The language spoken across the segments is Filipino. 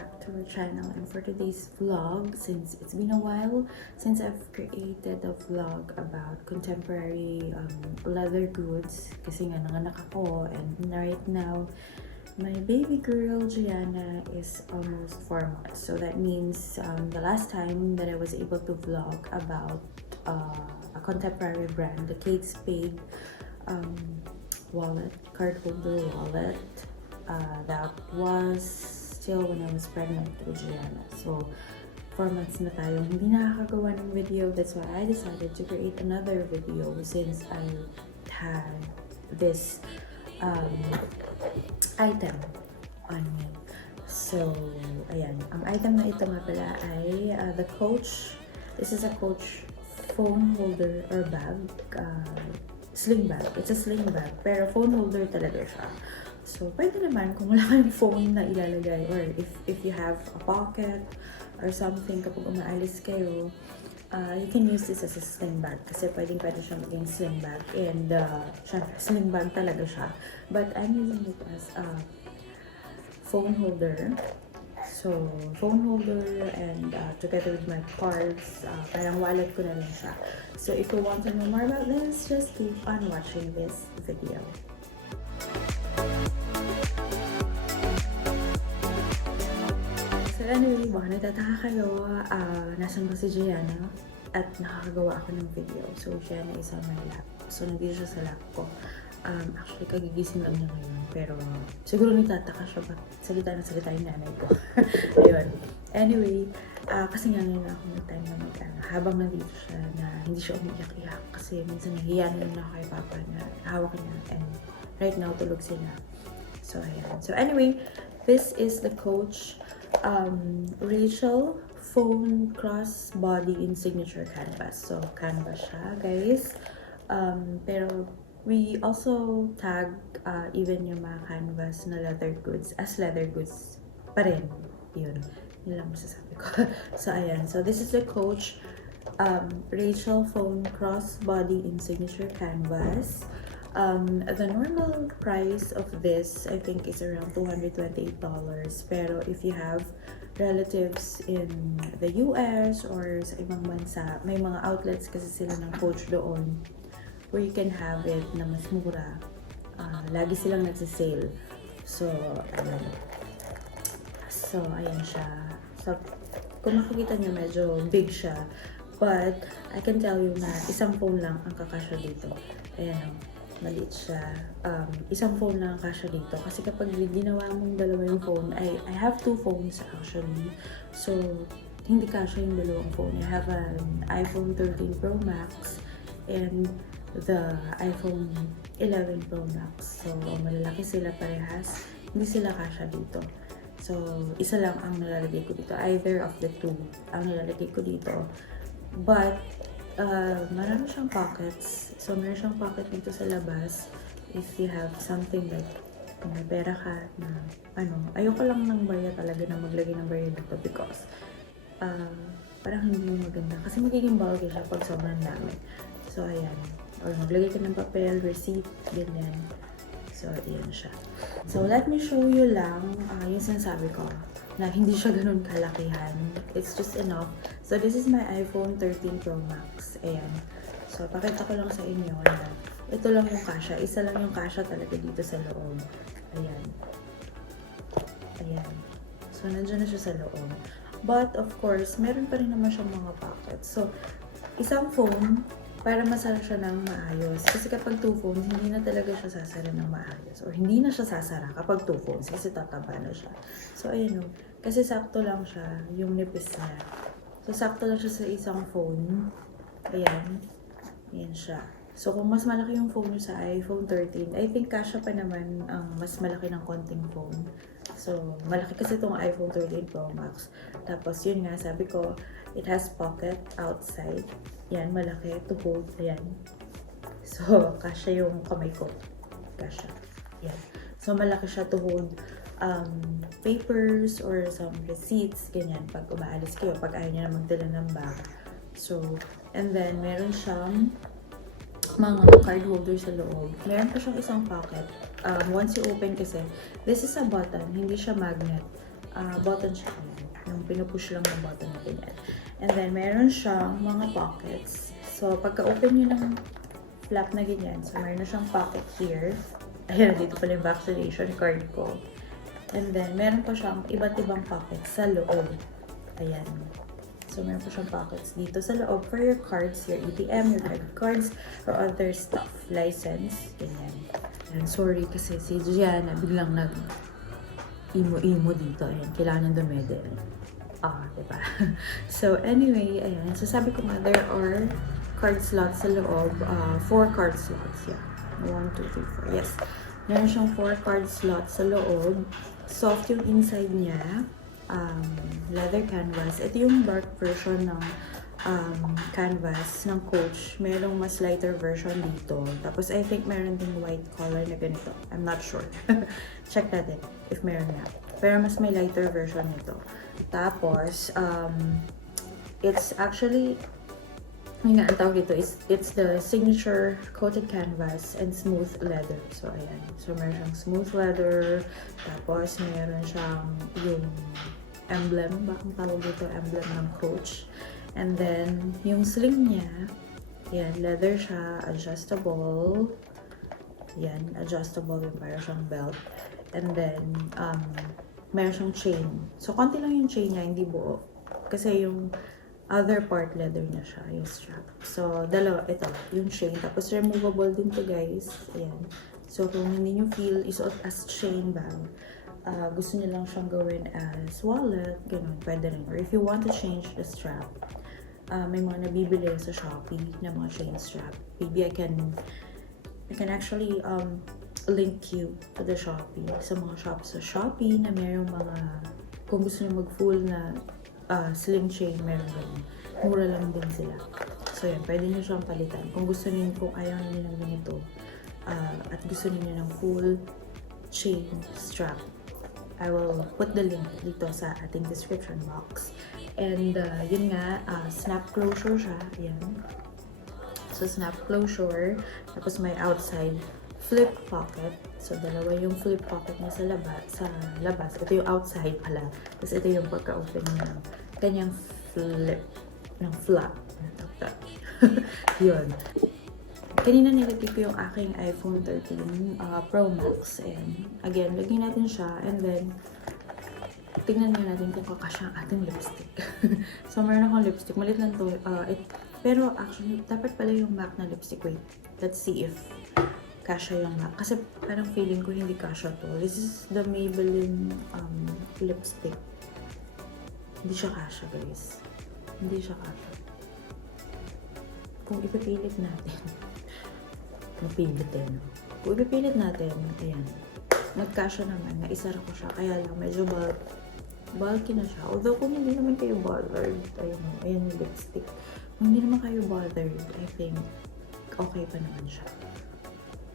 back to our channel, and for today's vlog, since it's been a while since I've created a vlog about contemporary leather goods kasi nga nanganak ako, and right now my baby girl Gianna is almost 4 months, so that means the last time that I was able to vlog about a contemporary brand, the Kate Spade wallet, card holder wallet, that was still when I was pregnant with Gianna. So 4 months na tayong hindi nakakagawa ng video. That's why I decided to create another video since I had this item on me. So ayan, ang item na ito nga pala ay the Coach. This is a Coach phone holder or bag, sling bag. It's a sling bag pero phone holder talaga siya. So, pwede naman kung wala kang phone na ilalagay, or if you have a pocket or something kapag umaalis kayo, you can use this as a sling bag kasi pwede siya maging sling bag, and syempre sling bag talaga siya. But I'm using it as a phone holder. So, phone holder and together with my cards, parang wallet ko na rin siya. So, if you want to know more about this, just keep on watching this video. So anyway, baka natataka kayo, nasan ba si Gianna at nakakagawa ako ng video. So Gianna is on my lap. So nandito siya sa lap ko. Actually, kagigising lang niya ngayon. Pero siguro nitataka siya ba salita yung nanay ko. Ayun. Anyway, kasi nga ngayon ako may time na habang nandito siya na hindi siya umiyak-iyak. Kasi minsan nahiya na lang ako kay Papa na hawak niya. And right now, tulog sila. So ayan. So anyway, this is the Coach Rachel phone crossbody in signature canvas. So canvas siya, guys. Pero we also tag even yung mga canvas na leather goods as leather goods pa rin. Yun lang masasabi ko. So ayan. So this is the Coach Rachel phone crossbody in signature canvas. The normal price of this, I think, is around $228. Pero if you have relatives in the US or sa ibang bansa, may mga outlets kasi sila ng Coach doon where you can have it na mas mura. Lagi silang nagsisale. So, ayan. So, ayan siya. So, kung makikita niyo, medyo big siya. But, I can tell you na isang phone lang ang kakasya dito. Ayan, maliit siya. Isang phone lang ang kasya dito. Kasi kapag ginawa mong dalawa yung phone, I have 2 phones actually. So, hindi kasya yung dalawang phone. I have an iPhone 13 Pro Max and the iPhone 11 Pro Max. So, malalaki sila parehas. Hindi sila kasya dito. So, isa lang ang nilalagay ko dito. Either of the 2 ang nilalagay ko dito. But, marami siyang pockets. So, meron siyang pocket dito sa labas. If you have something like, kung may pera ka na, ayoko lang ng barya talaga na maglagay ng barya dito because, parang hindi maganda. Kasi magiging bulky siya pag sobrang dami. So, ayan. Or maglagay ka ng papel, receipt, ganyan. So, ayan siya. So, let me show you lang yung sinasabi ko na hindi siya ganun kalakihan. It's just enough. So, this is my iPhone 13 Pro Max. Ayan. So, pakita ko lang sa inyo na ito lang yung kasya. Isa lang yung kasya talaga dito sa loob. Ayan. Ayan. So, nandiyan na siya sa loob. But, of course, meron pa rin naman siyang mga pockets. So, isang phone, para masara siya ng maayos. Kasi kapag 2 phones, hindi na talaga siya sasara ng maayos. Or hindi na siya sasara kapag 2 phones kasi tataba na siya. So, ayan o. Kasi sakto lang siya yung nipis niya. So, sakto lang siya sa isang phone. Ayan. Ayan siya. So, kung mas malaki yung phone nyo sa iPhone 13, I think kasya pa naman ang mas malaki ng konting phone. So, malaki kasi itong iPhone 13 Pro Max. Tapos, yun nga, sabi ko, it has pocket outside. Yan, malaki to hold. Ayan. So, kasya yung kamay ko. Kasya. Yan. So, malaki siya to hold papers or some receipts, ganyan, pag umaalis kayo, pag ayaw niya na magdala ng bag. So, and then, meron siyang mga card holder sa loob. Meron pa siyang isang pocket. Once you open kasi, this is a button, hindi siya magnet. button siya. Yung pinupush lang ng button na ganyan. And then, meron siyang mga pockets. So, pagka-open nyo ng flap na ganyan, so meron na siyang pocket here. Ayan, dito pala yung vaccination card ko. And then, meron pa siyang iba't ibang pockets sa loob. Ayan. So, meron pa siyang pockets dito sa loob for your cards, your ATM, your credit cards, or other stuff. License, ganyan. And sorry kasi si Gianna biglang nag-imo-imo dito. Ayan, kailangan dumede. Diba? So, anyway, ayan. So, sabi ko nga, there are card slots sa loob. 4 card slots. Yeah. 1, 2, 3, 4. Yes. Meron siyang 4 card slots sa loob. Soft yung inside niya. Leather canvas. Ito yung dark version ng canvas ng Coach. Merong mas lighter version dito. Tapos, I think meron ding white color na ganito. I'm not sure. Check natin if meron nga. Pero mas may lighter version nito. Tapos, it's actually, yung nga, ang tawag dito is, it's the signature coated canvas and smooth leather. So, ayan. So, meron siyang smooth leather. Tapos, meron siyang yung emblem, ba ang tawag dito? Emblem ng Coach. And then, yung sling niya, yan, leather siya, adjustable. Yan, adjustable yung para siyang belt. And then, meron siyang chain. So, konti lang yung chain niya, hindi buo. Kasi yung other part, leather na siya, yung strap. So, dalawa, ito, yung chain. Tapos, removable din to guys. Ayan. So, kung hindi nyo feel isuot as chain bag, gusto nyo lang siyang gawin as wallet, ganun, pwede rin. Or if you want to change the strap, may mga nabibili sa Shopee na mga chain strap. Maybe I can actually link you to the Shopee, sa mga shops sa Shopee na mayroong mga, kung gusto nyo mag-full na sling chain, meron ganun. Mura lang din sila. So yan, pwede nyo siyang palitan. Kung gusto niyo, kung ayaw niyo ng ganito, at gusto niyo ng full chain strap, I will put the link dito sa ating description box. And yun nga, snap closure siya. Ayan. So, snap closure. Tapos may outside flip pocket. So, dalawa yung flip pocket niya sa labas. Ito yung outside pala. Tapos ito yung pagka-open ng kanyang flip, ng flap. Yun. Kanina nilagay ko yung aking iPhone 13 Pro Max. And again, lagyan natin siya. And then, tingnan nyo natin kung kakasya ang ating lipstick. So, meron akong lipstick. Malit lang to. Pero actually, dapat pala yung MAC na lipstick. Wait, let's see if kasya yung MAC. Kasi parang feeling ko hindi kasya to. This is the Maybelline lipstick. Hindi siya kasya, guys. Hindi siya kasya. Kung ipipilit natin, mapilitin. Kung ipipilit natin, ayan, nagkasya naman, naisara ko siya, kaya lang medyo bulky na siya. Although kung hindi naman kayo bothered, ayan yung lipstick. Kung hindi naman kayo bothered, I think, okay pa naman siya.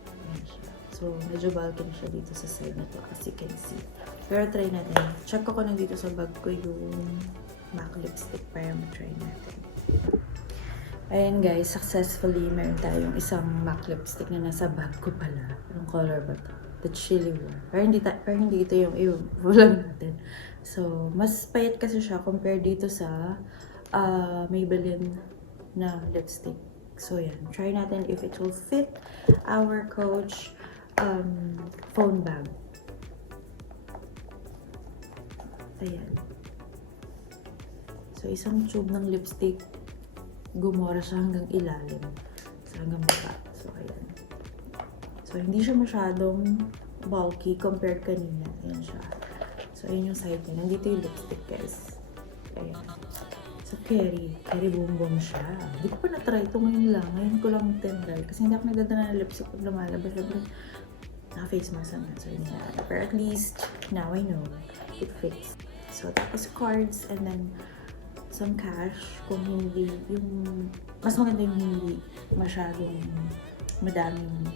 Ayan siya. So, medyo bulky na siya dito sa side na to, as you can see. Pero try natin. Check ko nandito sa bag ko yung MAC lipstick para matry natin. Ayan guys, successfully, meron tayong isang MAC lipstick na nasa bag ko pala. Anong color ba to? The chili one. Pero hindi ito yung i-vlog natin. So, mas payat kasi siya compared dito sa Maybelline na lipstick. So, yan. Try natin if it will fit our Coach phone bag. Ayan. So, isang tube ng lipstick, gumora siya hanggang ilalim. So, hanggang baba. So, ayan. So, hindi siya masyadong bulky compared kanina. Ayan siya. So, ayan yung side niya. Nandito yung lipstick, guys. Ayan. So, carry boom boom siya. Hindi ko pa na-try ito ngayon lang. Ngayon ko lang tinry. Kasi hindi ako nagdadala ng lipstick pag lumalabas. Siyempre, naka-face mask naman. So, hindi na. Pero at least, now I know it fits. So, tapos cards and then some cash. Kung hindi, yung mas maganda yung hindi masyadong madaming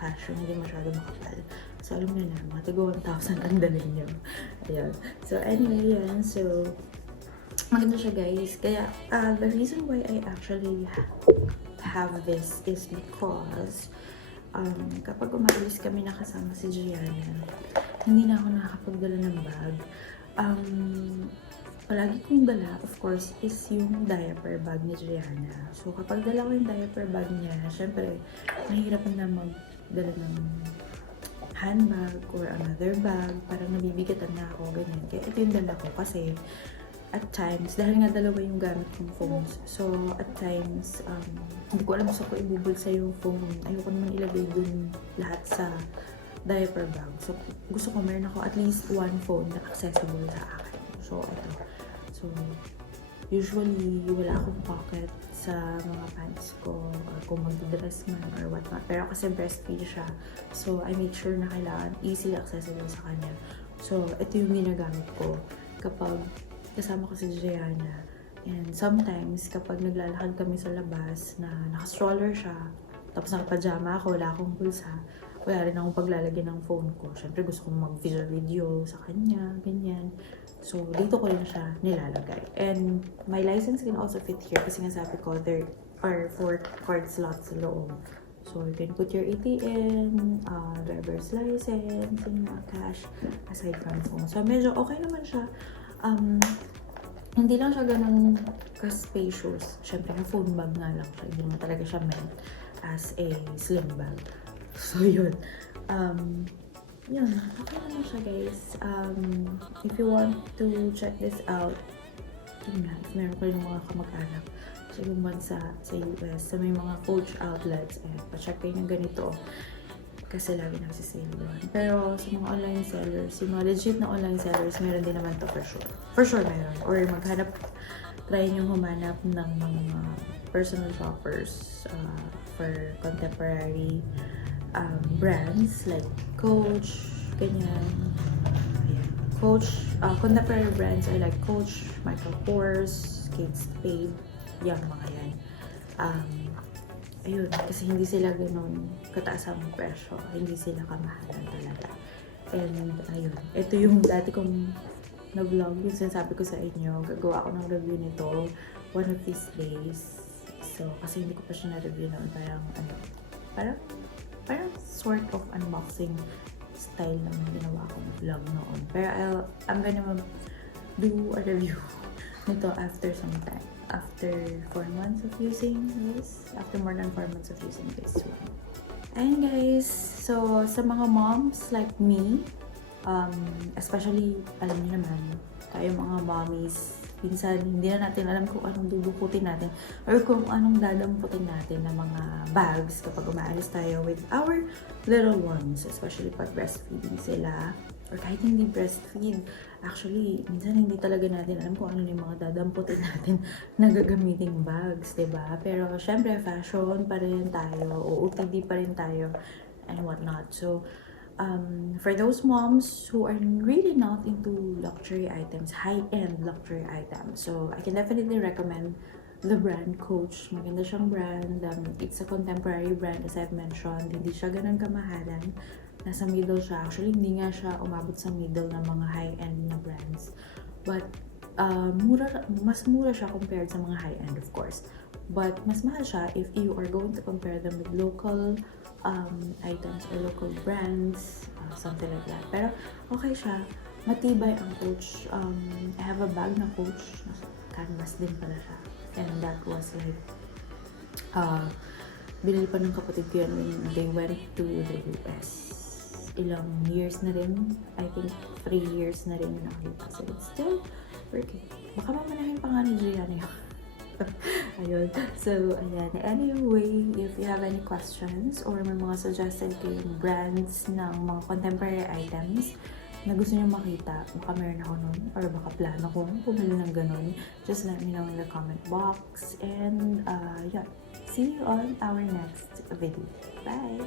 cash, yung hindi masyadong makapal. So, alam nyo na, mga tago 1,000 ang dalhin nyo. Ayan. So, anyway, yan. So, maganda siya, guys. Kaya, the reason why I actually have this is because kapag umalis kami nakasama si Gianna, hindi na ako nakakapagdala ng bag. Palagi kong dala, of course, is yung diaper bag ni Gianna. So, kapag dala ko yung diaper bag niya, syempre, mahirap na magdala ng handbag or another bag. Parang nabibigatan na ako, ganyan. Kaya ito yung dala ko kasi at times, dahil nga dalawa yung gamit kong phones. So, at times, hindi ko alam kung saan ko ibubulsa yung phone. Ayoko naman ilagay dun lahat sa diaper bag. So, gusto ko meron ako at least one phone na accessible sa akin. So, ito. So, usually, wala akong pocket sa mga pants ko or kung mag-dress man or whatnot. Pero kasi breastfeed siya. So, I make sure na kailangan easily accessible sa kanya. So, ito yung ginagamit ko kapag kasama ko si Gianna. And sometimes, kapag naglalakad kami sa labas na naka-stroller siya, tapos naka-pajama ako, wala akong bulsa, wala rin akong paglalagyan ng phone ko. Siyempre, gusto kong mag-visual video sa kanya, ganyan. So, dito ko rin siya nilalagay. And my license can also fit here kasi nga sabi ko, there are 4 card slots sa loob. So, you can put your ATM, driver's license, and mga cash aside from phone. So, medyo okay naman siya. Hindi lang siya ganun ka-spacious. Siyempre, na phone bag nga lang siya. Hindi naman talaga siya meant as a slim bag. So, yun. Yun. Okay naman siya, guys. If you want to check this out, yun nga. Meron ko yung mga kamag-anak sa ibang bansa sa US. So, may mga Coach outlets. Pa-check kayo ng ganito. Kasi lagi nagsisale doon. Pero sa mga online sellers, yung mga legit na online sellers, meron din naman to for sure. For sure meron. Or maghanap, try nyo humanap ng mga personal shoppers for contemporary brands like Coach, ganyan. Ayan. Coach, contemporary brands are like Coach, Michael Kors, Kate Spade, yung mga yan. Ayun, kasi hindi sila ganun kataas ang presyo. Hindi sila kamahalan talaga. And, ayun. Ito yung dati kong na-vlog. Yung sinasabi ko sa inyo, gagawa ako ng review nito one of these days. So, kasi hindi ko pa siya na-review noon. Parang sort of unboxing style ng ginawa kong vlog noon. Pero I'm gonna do a review nito after some time. After 4 months of using this. After more than 4 months of using this one. And guys, so sa mga moms like me, especially, alam niyo naman, tayo mga mommies, minsan hindi na natin alam kung anong dudukutin natin or kung anong dadamputin natin ng mga bags kapag umaalis tayo with our little ones, especially pag breastfeeding sila. Or kahit hindi breastfeed, actually, minsan hindi talaga natin alam kung ano yung mga dadamputin natin na gagamiting bags, diba? Pero, syempre, fashion pa rin tayo, OOTD pa rin tayo, and whatnot. So, for those moms who are really not into luxury items, high-end luxury items, so I can definitely recommend the brand Coach. Maganda siyang brand. It's a contemporary brand, as I've mentioned. Hindi siya ganun kamahalan. Nasa middle siya. Actually, hindi nga siya umabot sa middle ng mga high-end na brands. But, mas mura siya compared sa mga high-end, of course. But, mas mahal siya if you are going to compare them with local items or local brands, something like that. Pero, okay siya. Matibay ang Coach. I have a bag na Coach. Canvas din pala siya. And that was like, binili pa ng kapatid ko yan when they went to the US. Ilang years na rin, I think 3 years na rin nakita. So it's still working. Baka mamanahin pa nga ni Gianna yun. Ayun. So, ayan. Anyway, if you have any questions or may mga suggested kayong brands ng mga contemporary items na gusto nyo makita, baka meron ako nun, or baka plano kong pumili ng ganun, just let me know in the comment box. And, yeah. See you on our next video. Bye!